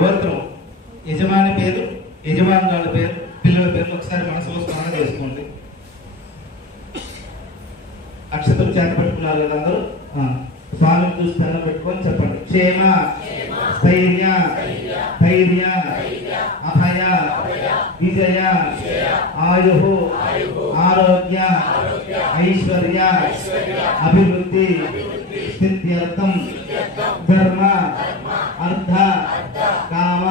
గోత్రం, యజమాని పేరు, యజమానుల పేరు, పిల్లల పేర్లు ఒకసారి మనసులో స్మరణ చేసుకోండి. అక్షతలు చేత పెట్టుకున్నారు కదా అందరూ. స్వామిని చూసి దండం పెట్టుకొని చెప్పండి. క్షేమ, స్థైర్య, ధైర్య, అభయ, విజయ, ఆయు, ఆరోగ్య, ఐశ్వర్య, అభివృద్ధి, స్థిత్యర్థం, ధర్మ, అర్థ, కామ,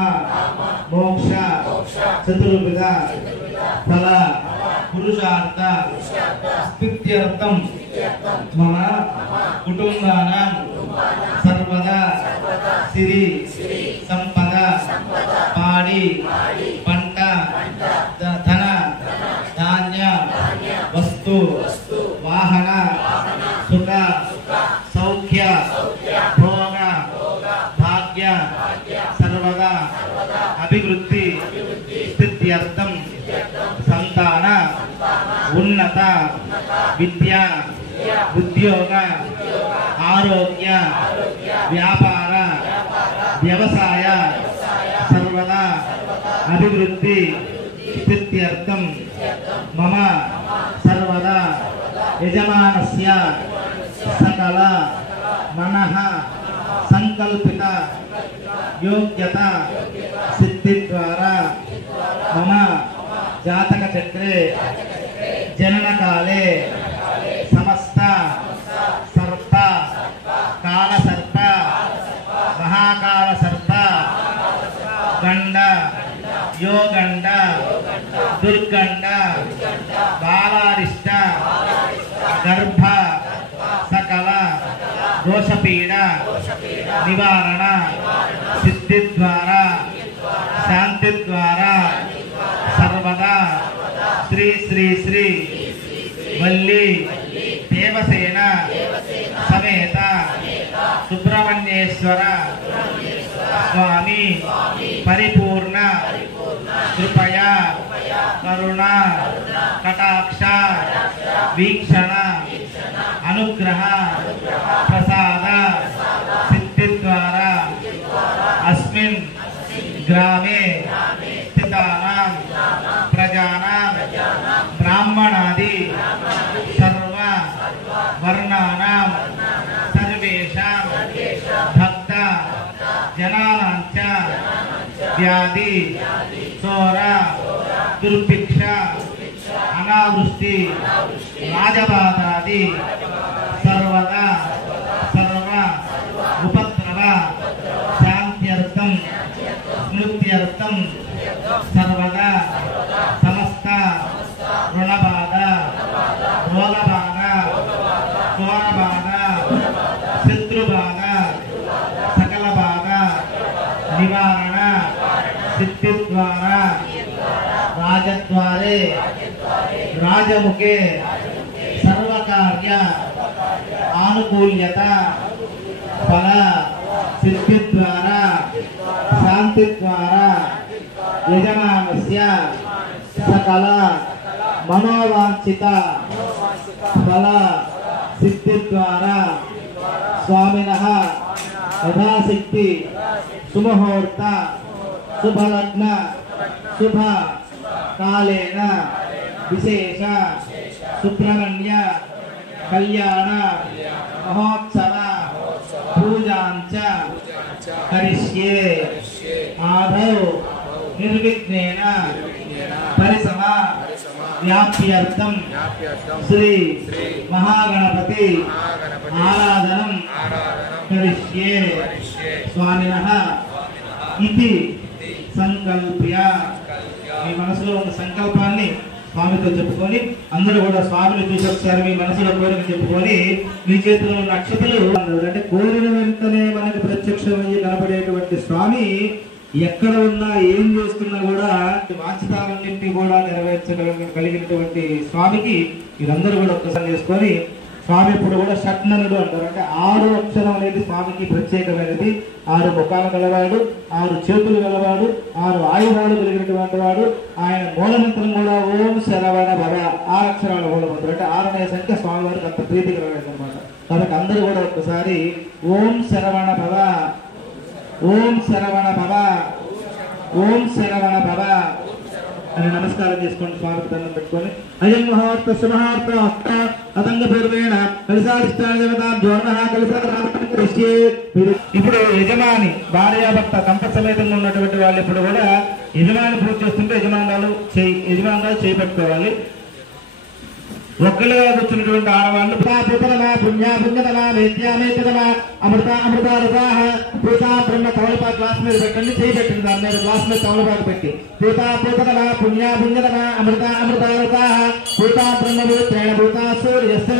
మోక్ష, చతుర్విధ ఫల, పురుషార్థ, స్థిత్యర్థం మమ కుటుంబానాం సర్వదా సిరి సంపద, పాడి పంట, ధన ధాన్య, వస్తు వాహన, సుఖ సౌఖ్య, భోగ భాగ్య, సర్వదా అభివృద్ధి, స్థిత్యర్థం సంతాన, ఉన్నత విద్య, ఉద్యోగ, ఆరోగ్య, వ్యాపార, వ్యవసాయ, సర్వదా అభివృద్ధి, స్థిత్యర్థం మమ సర్వదా యజమానస్య సకల మనః సంకల్పిత యోగ్యత సిద్ధి ద్వారా మమ జాతక చక్రే జనన కాలే సమస్త సర్ప కాల సర్ప మహాకాల సర్ప గండ యోగండ దుర్గండ బాలారిష్ట గర్భ సకల దోషపీడ నివారణ సిద్ధి ద్వారా శాంతి ద్వారా సర్వదా శ్రీ శ్రీ శ్రీ వల్లి దేవసేన సమేత సుబ్రహ్మణ్యేశ్వర స్వామి పరిపూర్ణ కృపయా కరుణ కటాక్ష వీక్షణ అనుగ్రహ ప్రసాద సిద్ధి ద్వారా అస్మిన్ గ్రామే స్థితానాం ప్రజానాం బ్రాహ్మణాది సర్వ వర్ణానాం సర్వేషాం భక్త జనానాంచ వ్యాధి చోర దుర్భిక్ష అనావృష్టి రాజబాధాది సర్వదా సర్వ ఉపద్రవ శాంత్యర్థం స్మృత్యర్థం సర్వదా సమస్త రుణబాధ రోగబాధ చోరబాధ శత్రుబాధ సకల బాధ నివారణ సిద్ధి ద్వారా రాజద్వారే రాజముఖే సర్వకార్య ఆనుకూల్యత ఫల సిద్ధి ద్వారా శాంతి ద్వారా యజమానస్య సకల మనోవాంఛిత ఫల సిద్ధి ద్వారా స్వామినః యథాశక్తి సుముహూర్త శుభలగ్న శుభ కాలేన విశేష సుబ్రహ్మణ్య కళ్యాణ మహోత్సవ పూజాంచ కరిష్యే ఆదౌ నిర్విఘ్నేన పరిసమ వ్యాప్యర్థం శ్రీ మహాగణపతి ఆరాధనం కరిష్యే స్వామినః ఇది సంకల్ప్య. మీ మనసులో ఉన్న సంకల్పాన్ని స్వామితో చెప్పుకొని అందరూ కూడా స్వామిని చూసి ఒకసారి మీ మనసులో కోరిక చెప్పుకొని మీ చేతిలో ఉన్న అక్షతలు అంటే కోరిన వెంటనే మనకి ప్రత్యక్షమయ్యి కనబడేటువంటి స్వామి ఎక్కడ ఉన్నా ఏం చేస్తున్నా కూడా వాంఛితాలన్నింటినీ కూడా నెరవేర్చగలిగినటువంటి స్వామికి మీరందరూ కూడా ఒక్కసారి చేసుకొని స్వామి ఇప్పుడు కూడా షట్ననుడు అంటారు. అంటే 6 అక్షరం అనేది స్వామికి ప్రత్యేకమైనది. 6 ముఖాలు గలవాడు, 6 చేతులు గలవాడు, 6 ఆయుధాలు కలిగినటువంటి వాడు. ఆయన మూలమంత్రం కూడా ఓం శరవణ భవ 6 అక్షరాల మూలమంత్రం. అంటే 6 అనే సంఖ్య స్వామివారికి అంత ప్రీతికరమైనది అనమాట. కాబట్టి అందరూ కూడా ఒక్కసారి ఓం శరవణ భవ ఓం శరవణ భవ ఓం శరవణ భవ అని నమస్కారం చేసుకోండి. స్వామికి దండం పెట్టుకొని అయం మహార్త సుమహార్త హస్త అతంగ పూర్వేణ కలిసాధిష్టాన దేవతాభ్యో నమః కలిసాధిష్టే. ఇప్పుడు యజమాని భార్యాభర్త దంప సమేతంగా ఉన్నటువంటి వాళ్ళు ఇప్పుడు కూడా యజమాని పూజ చేస్తుంటే యజమానులు చేపట్టుకోవాలి. ఒక్కలుగా కూర్చున్నటువంటి ఆడవాళ్ళు పూతా బ్రహ్మ తమలపాకు గ్లాస్ మీద పెట్టండి, చేయి పెట్టండి, దాని మీద గ్లాస్ మీద తమలపాకు పెట్టి పూతా పూతనమా పుణ్యా పుణ్యతమా అమృత అమృతారుతా పూతా బ్రహ్మభూత్రేణ భూతా సూర్యస్య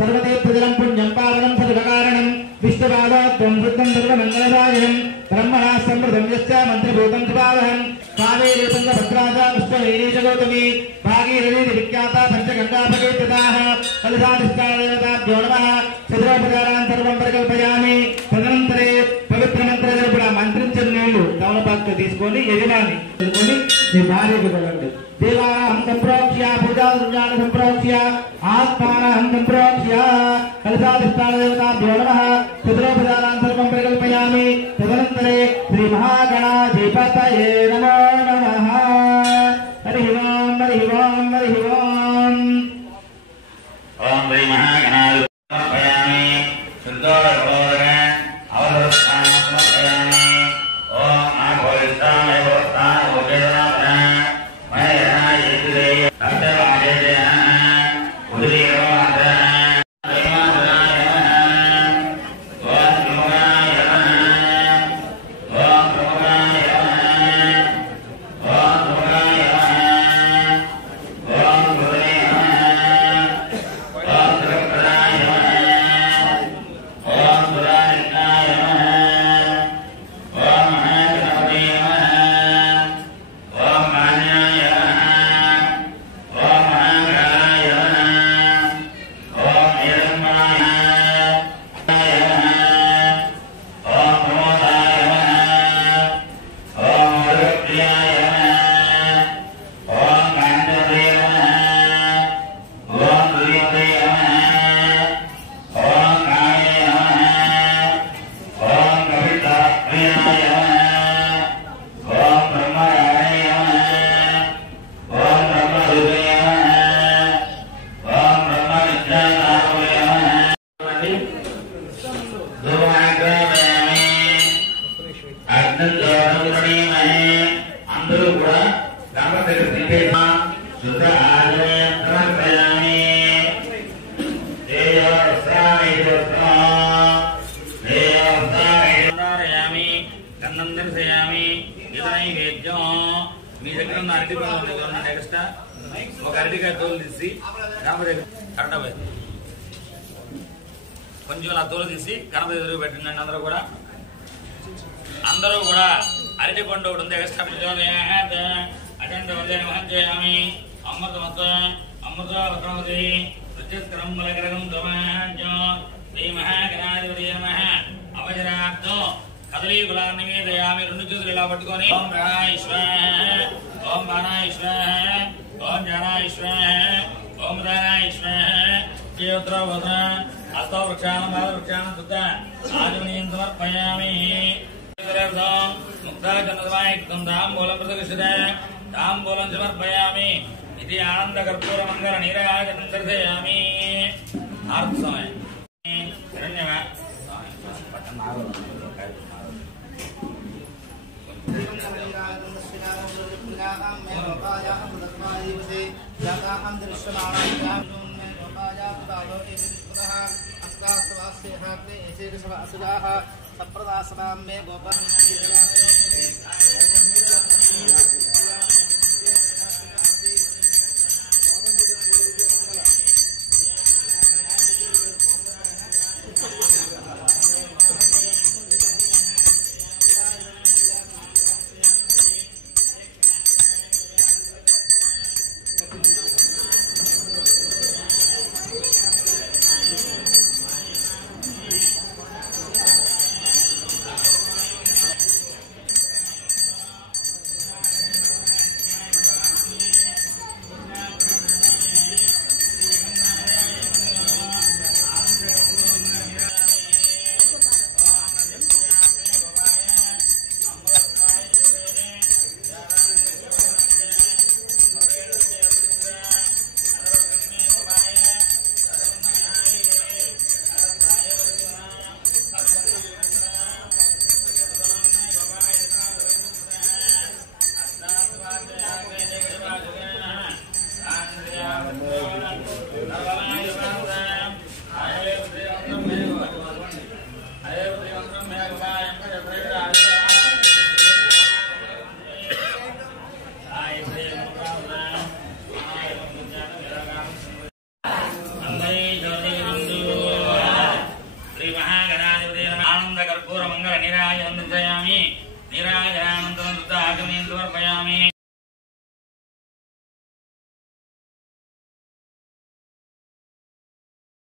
సర్వతీర్థజలం పుణ్యం పావనం సర్వకారణం విష్ణుపాదం వృద్ధం సర్వమంగళదాయనం బ్రహ్మణా సమృద్ధం యస్య మంత్రభూతం త్రిపావహం కావేరీ తుంగభద్రాజా విష్ణువేరీ జగౌతమి భాగీరథీ విఖ్యాత పంచగంగాపకీర్తితాః కలిసాధిష్టానదేవతాభ్యో నమః చతురోపచారాన్ సర్వం పరికల్పయామి. తదనంతరే పవిత్ర మంత్రాలు కూడా మంత్రించిన నీళ్లు తమలపాకుతో తీసుకొని యజమాని తీసుకొని మీ భార్యకు వెళ్ళండి. దేవాహం సంప్రోక్ష్య పూజారుణ్యాన్ని సంప్రోక్ష్య ఆత్మానం సంప్రోక్ష్య కలిసాధిష్టానదేవతాభ్యో నమః చతురోపచారాన్ సర్వం పరికల్పయామి. తదనంతరే శ్రీ మహాగణాధిపతయే నమో నమః. హరి ఓం హరి ఓం హరి ఓం. ఓం శ్రీ మహాగణాధిపతయామి శుద్ధోదర అవధస్థానం సమర్పయామి. ఓం ఆభోయిష్టాయ భోస్తాన భోజనాథ మయనాయ యేతుదే అర్థవాజయ ఉదయవాద అందరూ కూడా మీ దగ్గర ఉన్న అరటి ఎక్స్ట్రా ఒక అరటికాయ తోలు తీసి గణపతి కరెంట్ కొంచెం ఆ తోలు తీసి గణపతి ఎదురు పెట్టండి. అందరూ కూడా అరటి పండు ఒకటి ఉంది ఎక్స్ట్రా అటెండ్ చేయామి. అమృతమత అమృతవతి ప్రత్యస్కరం బలకరం శ్రీ మహాగణాధిపతి నమః. అవజనార్థం కదలీ కులాన్ని నివేదయామి. రెండు చేతులు ఇలా పట్టుకొని ఓం ప్రాణాయ స్వాహ ఓం బాణాయ స్వాహ ఓం జ్ఞానాయ స్వాహ ఓం దానాయ స్వాహ చేయోత్రవృక్షానం బాలవృక్షానం సుత ఆజమనీయం సమర్పయామి. ముక్తాచంద్రమాయుక్తం తాంబూలం ప్రతిష్ఠిత తాంబూలం సమర్పయామి. ఇది ఆనందకర్పూర మంగళ నీరాజనం దర్శయామి. సమయ सप्रदासनाम में गोपाल